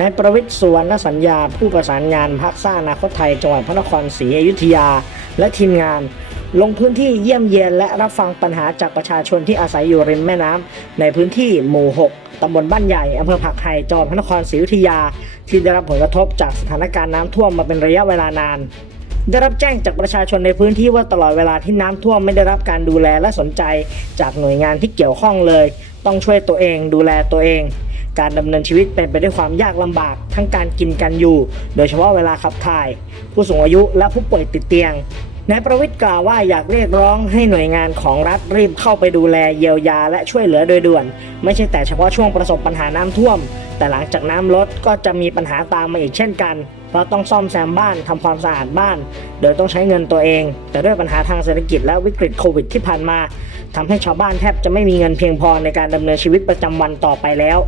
นายประวิตรสุวรรณสัญญา ผู้ประสานงานพักสร้างอนาคตไทยจังหวัดพระนครศรีอยุธยา และทีมงาน ลงพื้นที่เยี่ยมเยียนและรับฟังปัญหาจากประชาชนที่อาศัยอยู่ริมแม่น้ำในพื้นที่หมู่ 6ตำบลบ้านใหญ่อำเภอผักไห่จังหวัดพระนครศรีอยุธยา ที่ได้รับผลกระทบจากสถานการณ์น้ำท่วมมาเป็นระยะเวลานานได้รับแจ้งจากประชาชนในพื้นที่ว่าตลอดเวลาที่น้ำท่วมไม่ได้รับการดูแลและสนใจจากหน่วยงานที่เกี่ยวข้องเลย ต้องช่วยตัวเองดูแลตัวเอง การดำเนินชีวิตเป็นไปด้วยความยากลำบาก ทั้งการกินกันอยู่ โดยเฉพาะเวลาขับถ่าย ผู้สูงอายุและผู้ป่วยติดเตียงนายประวิทย์กล่าวว่าอยากเรียกร้องให้หน่วยงานของรัฐรีบเข้าไปดูแลเยียวยาและช่วยเหลือโดยด่วน ไม่ใช่แต่เฉพาะช่วงประสบปัญหาน้ำท่วม แต่หลังจากน้ำลดก็จะมีปัญหาตามมาอีกเช่นกันเพราะต้องซ่อมแซมบ้านทำความสะอาดบ้าน โดยต้องใช้เงินตัวเอง แต่ด้วยปัญหาทางเศรษฐกิจและวิกฤตโควิดที่ผ่านมาทำให้ชาวบ้านแทบจะไม่มีเงินเพียงพอในการดำเนินชีวิตประจำวันต่อไปแล้ว